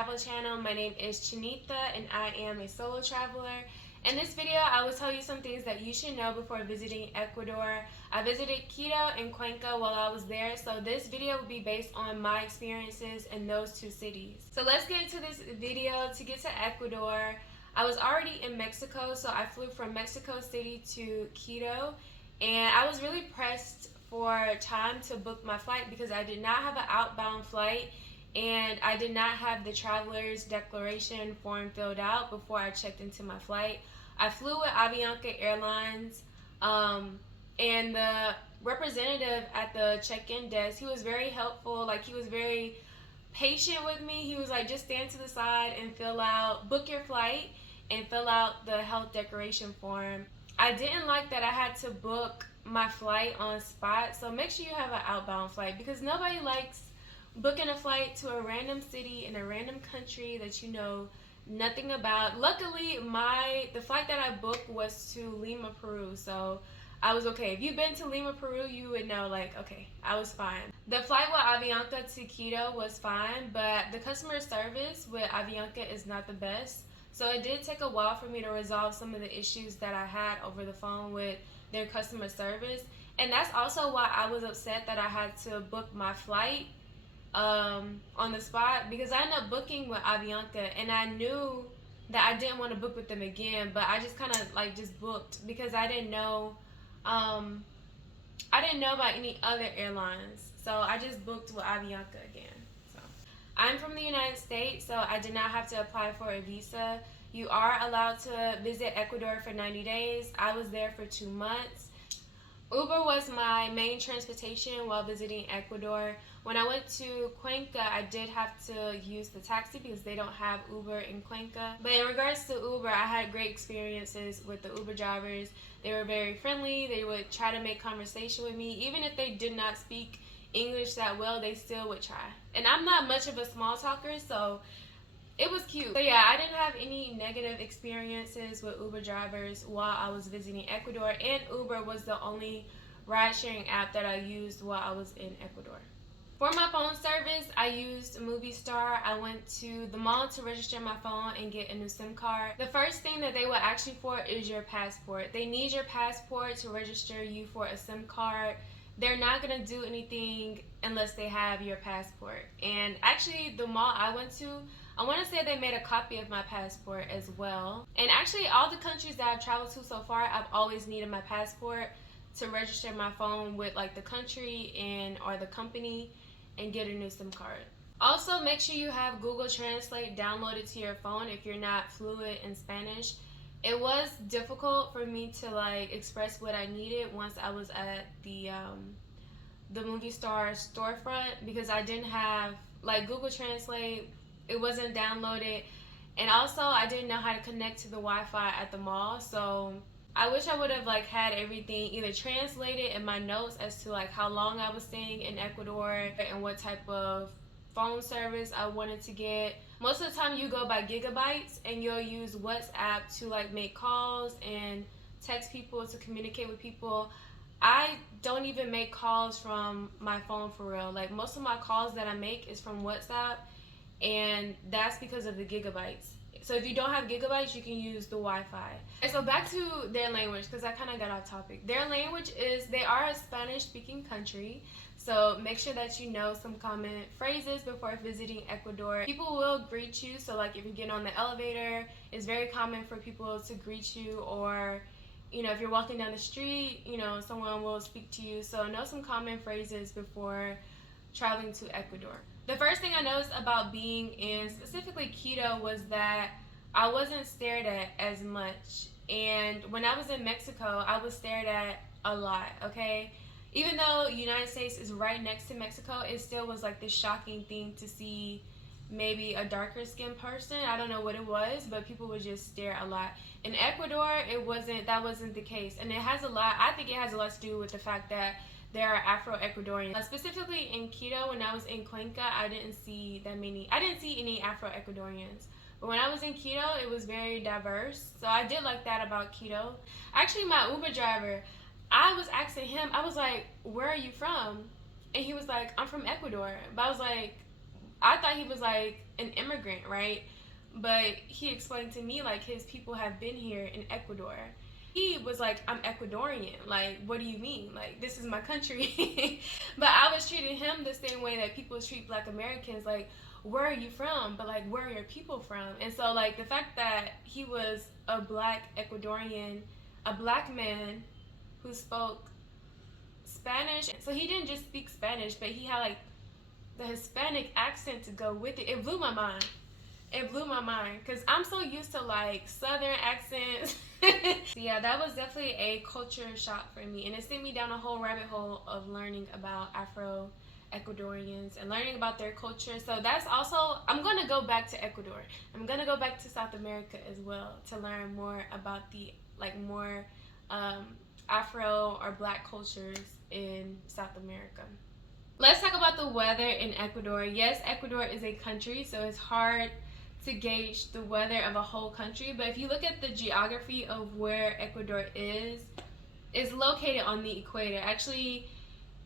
travel channel. My name is Chinita and I am a solo traveler. In this video, I will tell you some things that you should know before visiting Ecuador. I visited Quito and Cuenca while I was there, so this video will be based on my experiences in those two cities. So let's get into this video. To get to Ecuador, I was already in Mexico, so I flew from Mexico City to Quito, and I was really pressed for time to book my flight because I did not have an outbound flight and I did not have the traveler's declaration form filled out before I checked into my flight. I flew with Avianca Airlines, and the representative at the check-in desk, he was very helpful. Like, he was very patient with me. He was like, just stand to the side and book your flight and fill out the health declaration form. I didn't like that I had to book my flight on spot, so make sure you have an outbound flight because nobody likes booking a flight to a random city in a random country that you know nothing about. Luckily, the flight that I booked was to Lima, Peru, so I was okay. If you've been to Lima, Peru, you would know, like, okay, I was fine. The flight with Avianca to Quito was fine, but the customer service with Avianca is not the best. So it did take a while for me to resolve some of the issues that I had over the phone with their customer service. And that's also why I was upset that I had to book my flight on the spot, because I ended up booking with Avianca and I knew that I didn't want to book with them again, but I just kind of like just booked because I didn't know about any other airlines, so I just booked with Avianca again. So I'm from the United States, so I did not have to apply for a visa. You are allowed to visit Ecuador for 90 days. I was there for 2 months. Uber was my main transportation while visiting Ecuador. When I went to Cuenca, I did have to use the taxi because they don't have Uber in Cuenca. But in regards to Uber, I had great experiences with the Uber drivers. They were very friendly. They would try to make conversation with me. Even if they did not speak English that well, they still would try. And I'm not much of a small talker, so it was cute. So yeah, I didn't have any negative experiences with Uber drivers while I was visiting Ecuador, and Uber was the only ride-sharing app that I used while I was in Ecuador. For my phone service, I used Movistar. I went to the mall to register my phone and get a new SIM card. The first thing that they will ask you for is your passport. They need your passport to register you for a SIM card. They're not going to do anything unless they have your passport. And actually, the mall I went to, I want to say they made a copy of my passport as well. And actually, all the countries that I've traveled to so far, I've always needed my passport to register my phone with like the country or the company and get a new SIM card. Also, make sure you have Google Translate downloaded to your phone if you're not fluent in Spanish. It was difficult for me to like express what I needed once I was at the Movistar storefront because I didn't have like Google Translate. It wasn't downloaded, and also I didn't know how to connect to the Wi-Fi at the mall. So I wish I would have like had everything either translated in my notes as to like how long I was staying in Ecuador and what type of phone service I wanted to get. Most of the time you go by gigabytes and you'll use WhatsApp to like make calls and text people to communicate with people. I don't even make calls from my phone for real. Like, most of my calls that I make is from WhatsApp, and that's because of the gigabytes. So if you don't have gigabytes, you can use the Wi-Fi. And so back to their language, because I kind of got off topic. Their language is, they are a Spanish-speaking country, so make sure that you know some common phrases before visiting Ecuador. People will greet you, so like if you get on the elevator, it's very common for people to greet you, or you know, if you're walking down the street, you know, someone will speak to you. So know some common phrases before traveling to Ecuador. The first thing I noticed about being in specifically Quito was that I wasn't stared at as much. And when I was in Mexico, I was stared at a lot, okay? Even though the United States is right next to Mexico, it still was like this shocking thing to see maybe a darker skinned person. I don't know what it was, but people would just stare a lot. In Ecuador, that wasn't the case. And I think it has a lot to do with the fact that there are Afro-Ecuadorians. Specifically in Quito, when I was in Cuenca, I didn't see any Afro-Ecuadorians. But when I was in Quito, it was very diverse. So I did like that about Quito. Actually, my Uber driver, I was asking him, I was like, where are you from? And he was like, I'm from Ecuador. But I was like, I thought he was like an immigrant, right? But he explained to me like his people have been here in Ecuador. He was like, I'm Ecuadorian. Like, what do you mean? Like, this is my country. But I was treating him the same way that people treat Black Americans. Like, where are you from? But like, where are your people from? And so like the fact that he was a Black Ecuadorian, a Black man who spoke Spanish. So he didn't just speak Spanish, but he had like the Hispanic accent to go with it. It blew my mind. It blew my mind because I'm so used to like Southern accents. So yeah, that was definitely a culture shock for me, and it sent me down a whole rabbit hole of learning about Afro Ecuadorians and learning about their culture. So that's also, I'm gonna go back to Ecuador. I'm gonna go back to South America as well to learn more about the like more Afro or Black cultures in South America. Let's talk about the weather in Ecuador. Yes, Ecuador is a country, so it's hard to gauge the weather of a whole country. But if you look at the geography of where Ecuador is, it's located on the equator. Actually,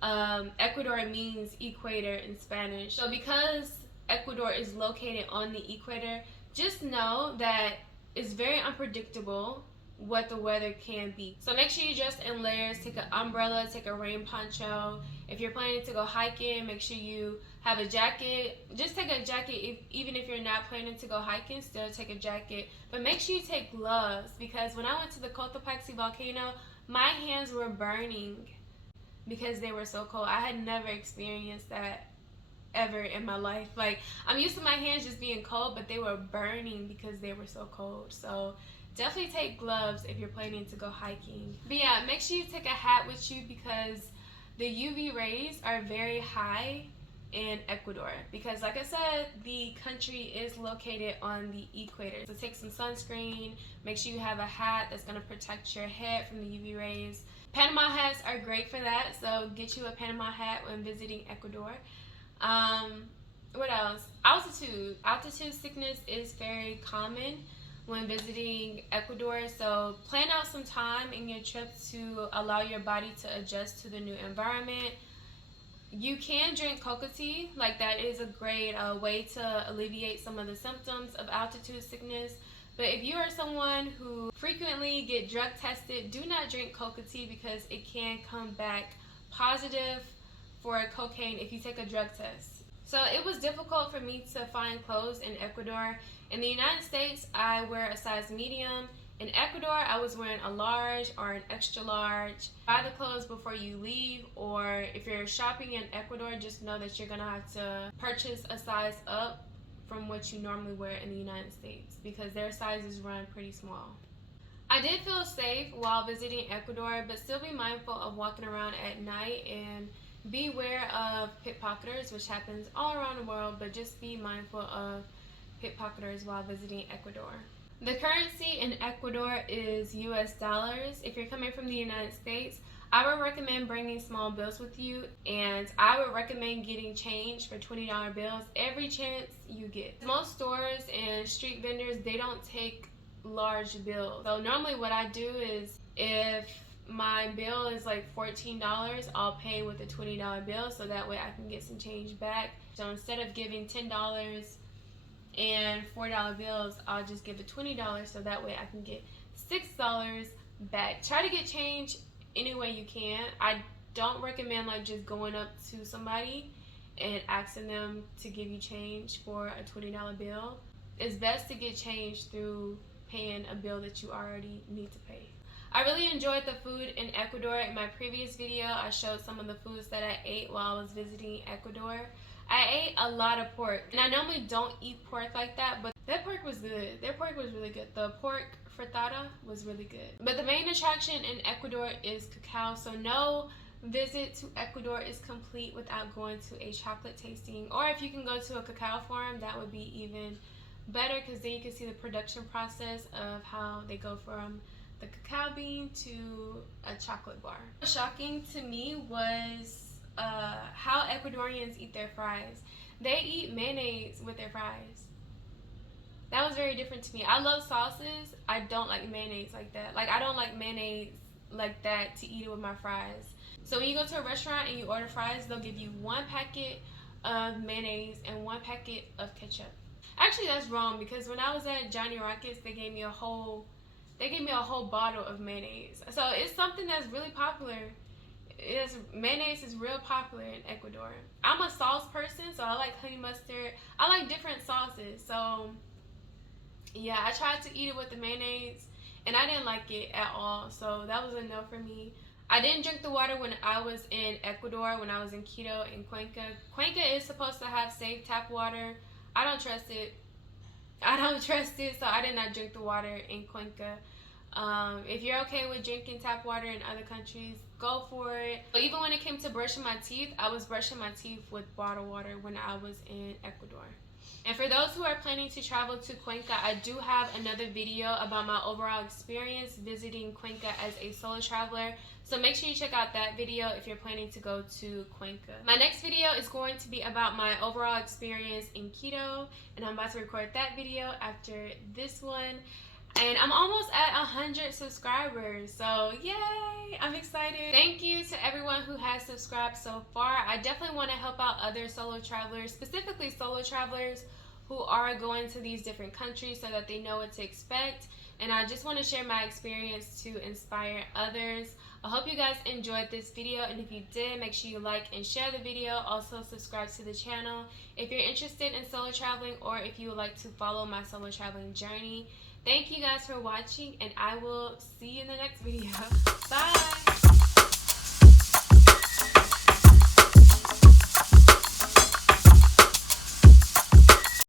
Ecuador means equator in Spanish. So because Ecuador is located on the equator, just know that it's very unpredictable what the weather can be. So make sure you dress in layers. Take an umbrella, take a rain poncho. If you're planning to go hiking, make sure you have a jacket. Just take a jacket. Even if you're not planning to go hiking, still take a jacket. But make sure you take gloves, because when I went to the Cotopaxi volcano, my hands were burning because they were so cold. I had never experienced that ever in my life. Like, I'm used to my hands just being cold, but they were burning because they were so cold. So definitely take gloves if you're planning to go hiking. But yeah, make sure you take a hat with you because the UV rays are very high in Ecuador, because like I said, the country is located on the equator. So take some sunscreen, make sure you have a hat that's going to protect your head from the UV rays. Panama hats are great for that, so get you a Panama hat when visiting Ecuador. What else? Altitude sickness is very common when visiting Ecuador, so plan out some time in your trip to allow your body to adjust to the new environment. You can drink coca tea, like that is a great way to alleviate some of the symptoms of altitude sickness. But if you are someone who frequently get drug tested, do not drink coca tea because it can come back positive for cocaine if you take a drug test. So it was difficult for me to find clothes in Ecuador. In the United States, I wear a size medium. In Ecuador, I was wearing a large or an extra large. Buy the clothes before you leave, or if you're shopping in Ecuador, just know that you're gonna have to purchase a size up from what you normally wear in the United States because their sizes run pretty small. I did feel safe while visiting Ecuador, but still be mindful of walking around at night and beware of pickpocketers, which happens all around the world, but just be mindful of pickpocketers while visiting Ecuador. The currency in Ecuador is US dollars. If you're coming from the United States, I would recommend bringing small bills with you, and I would recommend getting change for $20 bills every chance you get. Most stores and street vendors, they don't take large bills. So normally what I do is, if my bill is like $14, I'll pay with a $20 bill so that way I can get some change back. So instead of giving $10 and $4 bills, I'll just give it $20 so that way I can get $6 back. Try to get change any way you can. I don't recommend like just going up to somebody and asking them to give you change for a $20 bill. It's best to get change through paying a bill that you already need to pay. I really enjoyed the food in Ecuador. In my previous video, I showed some of the foods that I ate while I was visiting Ecuador. I ate a lot of pork, and I normally don't eat pork like that, but that pork was good. Their pork was really good. The pork frittata was really good. But the main attraction in Ecuador is cacao, so no visit to Ecuador is complete without going to a chocolate tasting. Or if you can go to a cacao farm, that would be even better, because then you can see the production process of how they go from the cacao bean to a chocolate bar. Shocking to me was how Ecuadorians eat their fries. They eat mayonnaise with their fries. That was very different to me. I love sauces. I don't like mayonnaise like that. Like, I don't like mayonnaise like that to eat it with my fries. So when you go to a restaurant and you order fries, they'll give you one packet of mayonnaise and 1 packet of ketchup. Actually, that's wrong because when I was at Johnny Rockets, they gave me a whole bottle of mayonnaise. So it's something that's really popular. Mayonnaise is real popular in Ecuador. I'm a sauce person, so I like honey mustard. I like different sauces. So yeah, I tried to eat it with the mayonnaise and I didn't like it at all. So that was a no for me. I didn't drink the water when I was in Ecuador, when I was in Quito and Cuenca. Cuenca is supposed to have safe tap water. I don't trust it. I don't trust it, so I did not drink the water in Cuenca. If you're okay with drinking tap water in other countries, go for it. But even when it came to brushing my teeth, I was brushing my teeth with bottled water when I was in Ecuador. And for those who are planning to travel to Cuenca, I do have another video about my overall experience visiting Cuenca as a solo traveler. So make sure you check out that video if you're planning to go to Cuenca. My next video is going to be about my overall experience in Quito, and I'm about to record that video after this one. And I'm almost at 100 subscribers, so yay! I'm excited. Thank you to everyone who has subscribed so far. I definitely want to help out other solo travelers, specifically solo travelers who are going to these different countries so that they know what to expect. And I just want to share my experience to inspire others. I hope you guys enjoyed this video, and if you did, make sure you like and share the video. Also subscribe to the channel if you're interested in solo traveling or if you would like to follow my solo traveling journey. Thank you guys for watching, and I will see you in the next video.